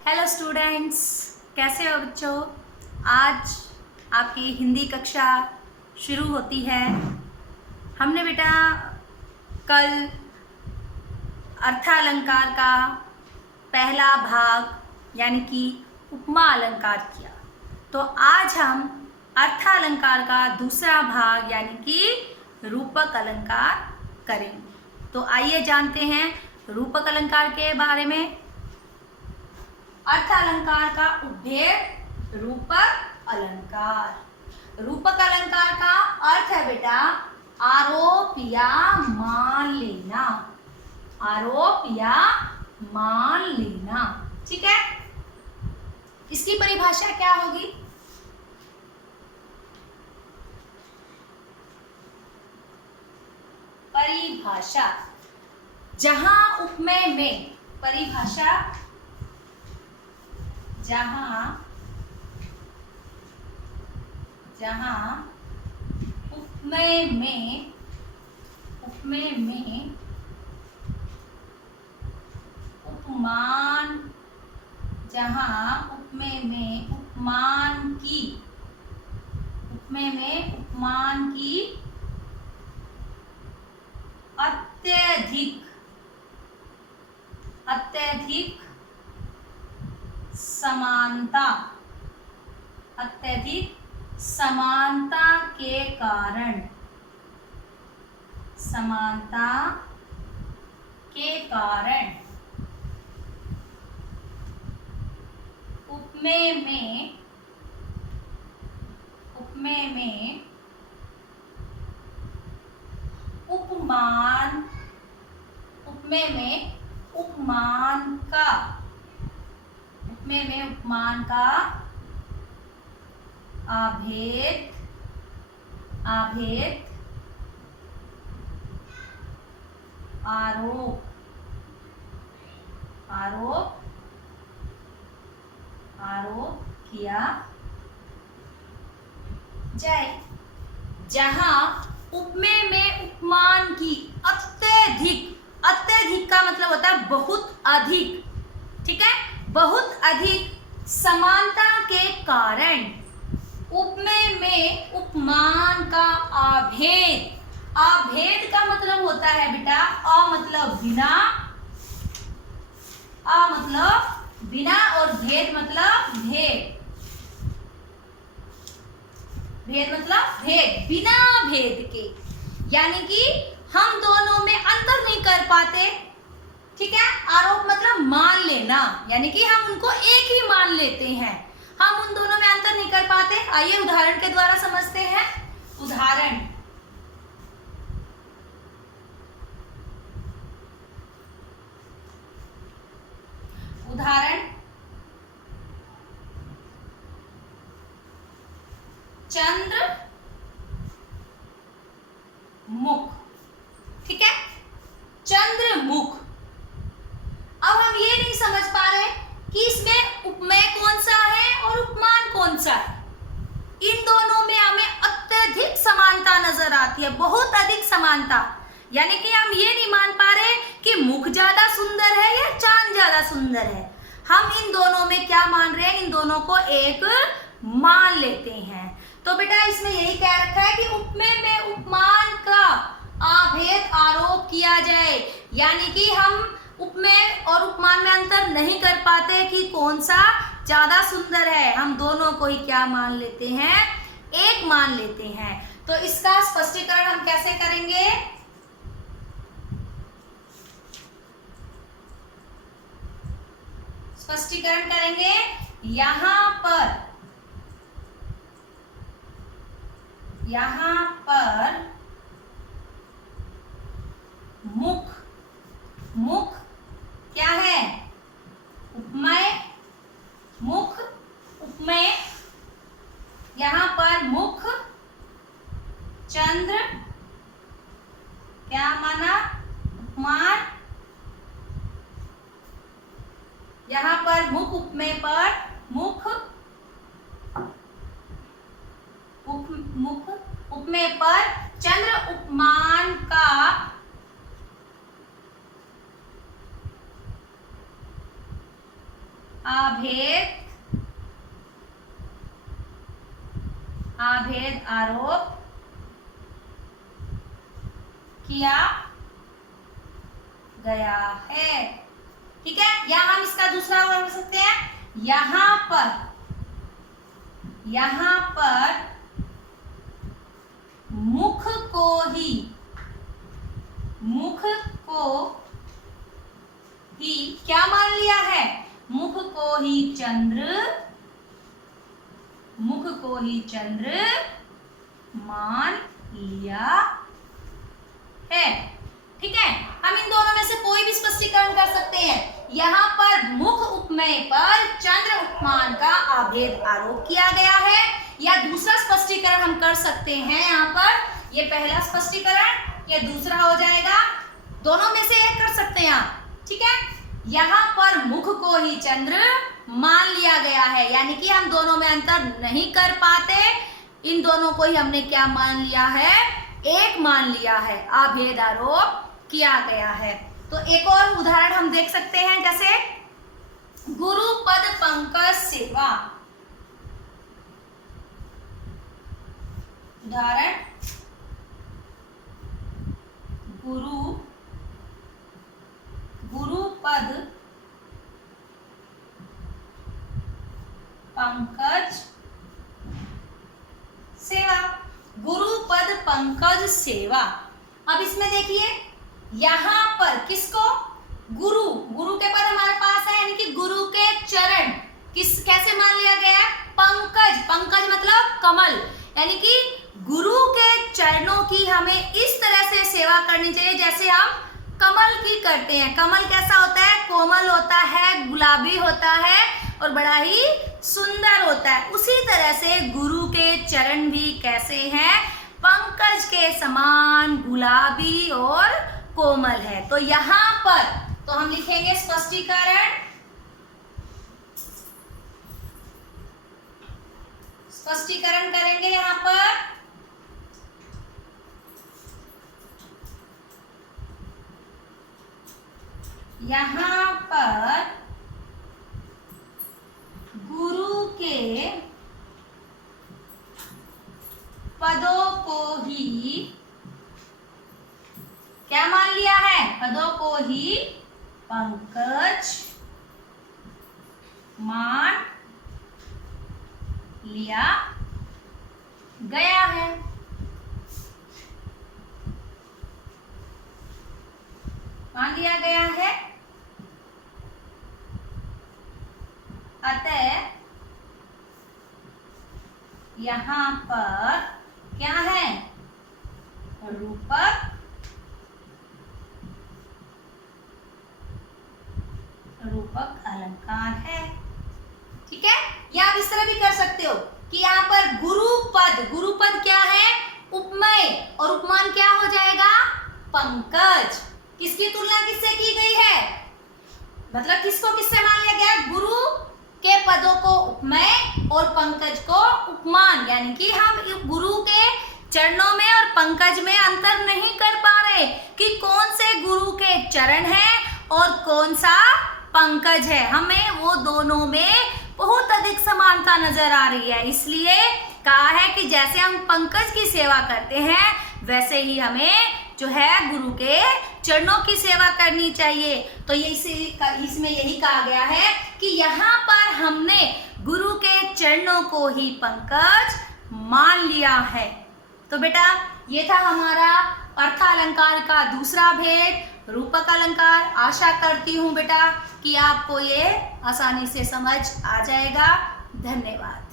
Hello students, कैसे हो बच्चों। आज आपकी हिंदी कक्षा शुरू होती है। हमने बेटा कल अर्थालंकार का पहला भाग यानी कि उपमा अलंकार किया, तो आज हम अर्थालंकार का दूसरा भाग यानी कि रूपक अलंकार करेंगे। तो आइए जानते हैं रूपक अलंकार के बारे में। अर्थ अलंकार का उपभेद रूपक अलंकार। रूपक अलंकार का अर्थ है बेटा आरोप या मान लेना। आरोप या मान लेना, ठीक है। इसकी परिभाषा क्या होगी? परिभाषा जहां उपमेय में परिभाषा जहां उपमेय में उपमान की अत्यधिक समानता के कारण उपमेय में उपमान का अभेद आरोप किया जाए। जहां उपमेय में उपमान की अत्यधिक का मतलब होता है बहुत अधिक, ठीक है। बहुत अधिक समानता के कारण उपमेय में उपमान का अभेद का मतलब होता है बेटा मतलब बिना और भेद मतलब भेद मतलब भेद, बिना भेद के, यानी कि हम दोनों में अंतर नहीं कर पाते, ठीक है। आरोप मतलब मान लेना, यानी कि हम उनको एक ही मान लेते हैं, हम उन दोनों में अंतर नहीं कर पाते। आइए उदाहरण के द्वारा समझते हैं। उदाहरण चंद्र मुख, ठीक है। चंद्रमुख। अब हम ये नहीं समझ पा रहे कि इसमें उपमेय कौन सा है और उपमान कौन सा है। इन दोनों में हमें अत्यधिक समानता नजर आती है, बहुत अधिक समानता, यानी कि हम ये नहीं मान पा रहे कि मुख ज्यादा सुंदर है या चांद ज्यादा सुंदर है। हम इन दोनों में क्या मान रहे हैं? इन दोनों को एक मान लेते हैं। तो बेटा इसमें यही कह रखा है कि उपमेय में उपमान का अभेद आरोप किया जाए, यानी कि हम उपमेय और उपमान में अंतर नहीं कर पाते कि कौन सा ज्यादा सुंदर है। हम दोनों को ही क्या मान लेते हैं? एक मान लेते हैं। तो इसका स्पष्टीकरण हम कैसे करेंगे? स्पष्टीकरण करेंगे यहां पर मुख क्या है? उपमेय। मुख उपमेय, यहां पर मुख चंद्र क्या माना? उपमान। यहां पर मुख उपमेय पर मुख उपमेय पर चंद्र उपमान का अभेद आरोप किया गया है। ठीक है, या हम इसका दूसरा उदाहरण कर सकते हैं, यहां पर मुख को ही क्या मान लिया है? मुख को ही चंद्र मान लिया है। ठीक है, हम इन दोनों में से कोई भी स्पष्टीकरण कर सकते हैं। यहाँ पर मुख उपमेय पर चंद्र उपमान का अभेद आरोप किया गया है, या दूसरा स्पष्टीकरण हम कर सकते हैं। यहाँ पर ये पहला स्पष्टीकरण, ये दूसरा हो जाएगा, दोनों में से एक कर सकते हैं आप। ठीक है, यहाँ पर मुख को ही चंद्र मान लिया गया है, यानी कि हम दोनों में अंतर नहीं कर पाते, इन दोनों को ही हमने क्या मान लिया है? एक मान लिया है, अभेद आरोप किया गया है। तो एक और उदाहरण हम देख सकते हैं, जैसे गुरुपद पंकज सेवा। उदाहरण, गुरुपद पंकज सेवा। गुरुपद पंकज सेवा। अब इसमें देखिए, यहां पर किसको? गुरु के पद हमारे पास है, यानी कि गुरु के चरण कैसे मान लिया गया है? पंकज मतलब कमल, यानी कि गुरु के चरणों की हमें इस तरह से सेवा करनी चाहिए जैसे हम कमल की करते हैं। कमल कैसा होता है? कोमल होता है, गुलाबी होता है और बड़ा ही सुंदर होता है। उसी तरह से गुरु के चरण भी कैसे हैं? पंकज के समान गुलाबी और कोमल है। तो यहाँ पर तो हम लिखेंगे स्पष्टीकरण करेंगे। यहाँ पर गुरु के पदों को ही क्या मान लिया है? पदों को ही पंकज मान लिया गया है। मान लिया गया है, अतः यहाँ पर क्या है? रूपक अलंकार है। ठीक है, या आप इस तरह भी कर सकते हो कि यहाँ पर गुरुपद क्या है? उपमेय, और उपमान क्या हो जाएगा? पंकज। किसकी तुलना किससे की गई है? मतलब किसको किससे मान लिया गया? गुरु के पदों को उपमेय और पंकज को उपमान, यानी कि हम गुरु के चरणों में और पंकज में अंतर नहीं कर पा रहे कि कौन से गुरु के चरण हैं और कौन सा पंकज है। हमें वो दोनों में बहुत अधिक समानता नजर आ रही है, इसलिए कहा है कि जैसे हम पंकज की सेवा करते हैं वैसे ही हमें जो है गुरु के चरणों की सेवा करनी चाहिए। तो ये इसमें यही कहा गया है कि यहाँ पर हमने गुरु के चरणों को ही पंकज मान लिया है। तो बेटा ये था हमारा अर्थालंकार का दूसरा भेद, रूपक अलंकार। आशा करती हूँ बेटा कि आपको ये आसानी से समझ आ जाएगा। धन्यवाद।